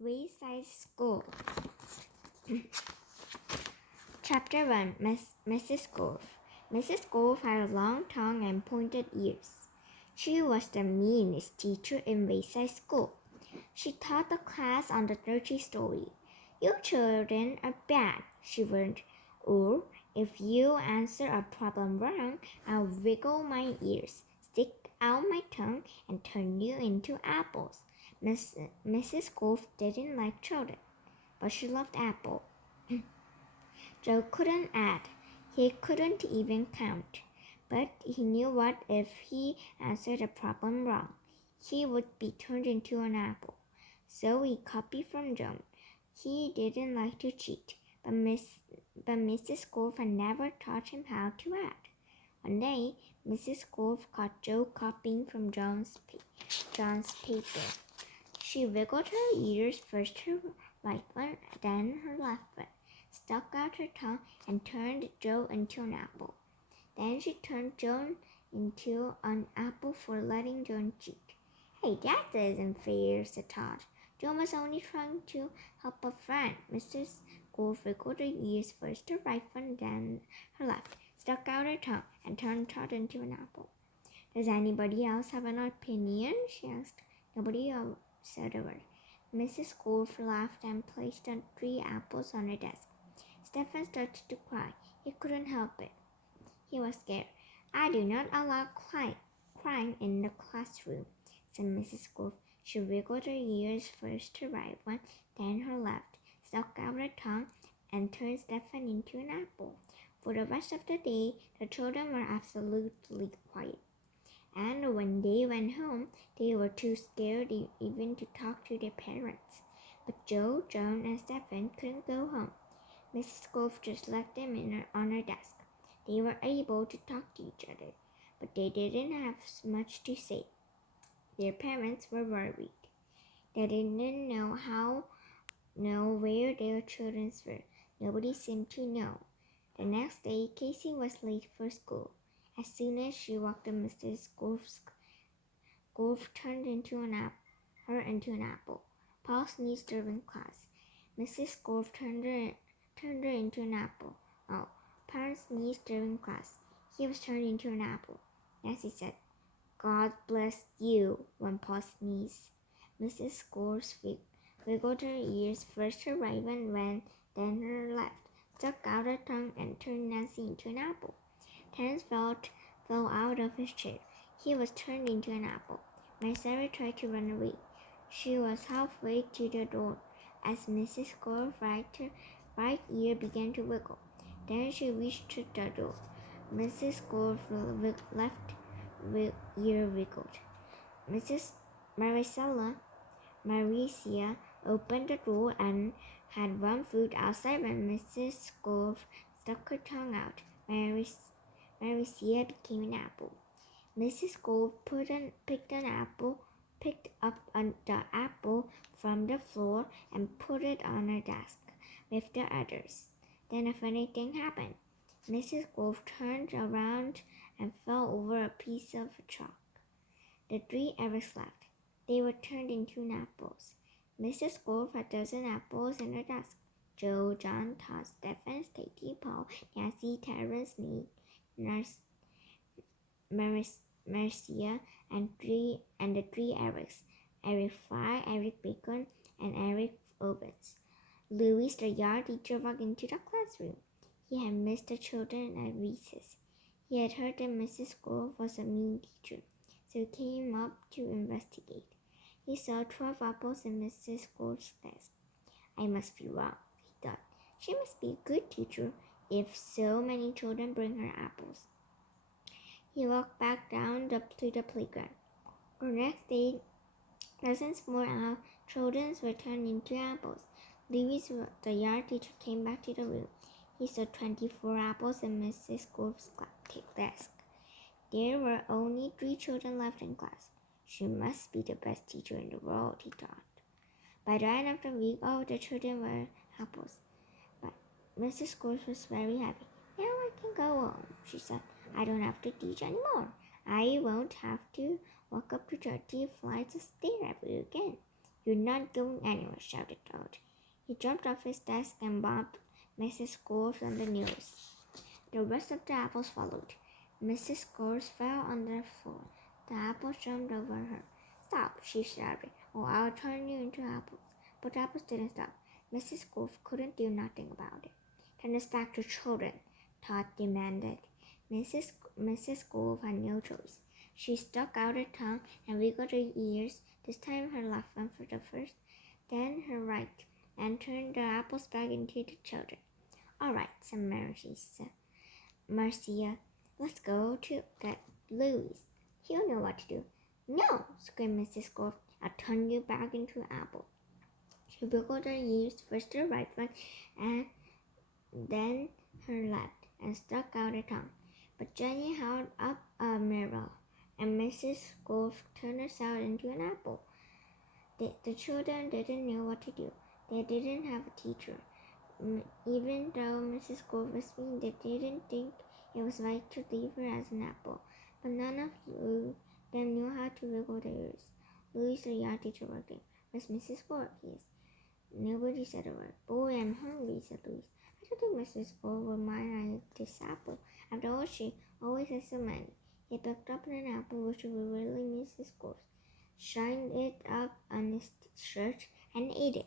Wayside School. Chapter 1. Mrs. Golf. Mrs. Golf had a long tongue and pointed ears. She was the meanest teacher in Wayside School. She taught the class on the dirty story. You children are bad, she warned. Or, if you answer a problem wrong, I'll wiggle my ears, stick out my tongue, and turn you into apples. Mrs. Golf didn't like children, but she loved apple. Joe couldn't add. He couldn't even count. But he knew what if he answered a problem wrong? He would be turned into an apple. So he copied from Joe. He didn't like to cheat, but Mrs. Golf had never taught him how to add. One day, Mrs. Golf caught Joe copying from John's paper. She wiggled her ears, first her right one, then her left one, stuck out her tongue, and turned Joe into an apple. Then she turned Joe into an apple for letting Joe cheat. Hey, that isn't fair, said Todd. Joe was only trying to help a friend. Mrs. Golf wiggled her ears, first her right one, then her left, stuck out her tongue, and turned Todd into an apple. Does anybody else have an opinion? She asked. Nobody said a word. Mrs. Golf laughed and placed the 3 apples on her desk. Stephen started to cry. He couldn't help it. He was scared. I do not allow crying in the classroom, said Mrs. Golf. She wiggled her ears, first her right one, then her left, stuck out her tongue, and turned Stephen into an apple. For the rest of the day, the children were absolutely quiet. And when they went home, they were too scared even to talk to their parents. But Joe, Joan, and Stephen couldn't go home. Mrs. Golf just left them on her desk. They were able to talk to each other, but they didn't have much to say. Their parents were worried. They didn't know where their children were. Nobody seemed to know. The next day, Casey was late for school. As soon as she walked up, Mrs. Golf turned her into an apple. Paul sneezed during class. Mrs. Golf turned her into an apple. Oh, Paul sneezed during class. He was turned into an apple. Nancy said, God bless you, when Paul sneezed. Mrs. Golf wiggled her ears, first her right one, then her left, stuck out her tongue, and turned Nancy into an apple. Terence fell out of his chair. He was turned into an apple. Sarah tried to run away. She was halfway to the door as Mrs. Golf's right ear began to wiggle. Then she reached to the door. Mrs. Golf's left ear wiggled. Mrs. Maricia opened the door and had one foot outside when Mrs. Golf stuck her tongue out. Maricia became an apple. Mrs. Golf picked up the apple from the floor and put it on her desk with the others. Then a funny thing happened. Mrs. Golf turned around and fell over a piece of chalk. The 3 Erics left. They were turned into apples. Mrs. Golf had 12 apples in her desk. Joe, John, Todd, Stephen, Stacy, Paul, Nancy, Terence, Nate, Marcia, and the 3 Erics, Eric Fry, Eric Bacon, and Eric Owens. Louis, the yard teacher, walked into the classroom. He had missed the children at recess. He had heard that Mrs. Golf was a mean teacher, so he came up to investigate. He saw 12 apples in Mrs. Golf's desk. I must be wrong, he thought. She must be a good teacher if so many children bring her apples. He walked back down to the playground. The next day, dozens more children were turned into apples. Louis, the yard teacher, came back to the room. He saw 24 apples in Mrs. Golf's desk. There were only 3 children left in class. She must be the best teacher in the world, he thought. By the end of the week, all the children were apples. But Mrs. Golf was very happy. Now I can go home, she said. I don't have to teach anymore. I won't have to walk up to 30 flights of stairs ever again. "You're not going anywhere," shouted Toad. He jumped off his desk and bobbed Mrs. Scorch on the nose. The rest of the apples followed. Mrs. Scorch fell on the floor. The apple jumped over her. "Stop!" she shouted, "or I'll turn you into apples." But the apples didn't stop. Mrs. Scorch couldn't do nothing about it. "Turn us back to children," Todd demanded. Mrs. Scorch had no choice. She stuck out her tongue and wiggled her ears. This time her left went for the first, then her right, and turned the apples back into the children. "All right," said Marcia. "Let's go to get Louis. He'll know what to do." "No!" screamed Mrs. Scorch. "I'll turn you back into an apple." She wiggled her ears, first her right one, and then her left, and stuck out her tongue. But Jenny held up a mirror, and Mrs. Scorch turned herself into an apple. The children didn't know what to do. They didn't have a teacher. Even though Mrs. Scorch was mean, they didn't think it was right to leave her as an apple. But none of them knew how to wiggle their ears. "Louis, the yard teacher working." "Was Mrs. Scorch?" "Yes." Nobody said a word. "Boy, I'm hungry," said Louis. "I don't think Mrs. Scorch would mind I ate this apple. After all, she always has so many." He picked up an apple, which was really Mrs. Scorch, shined it up on his shirt, and ate it.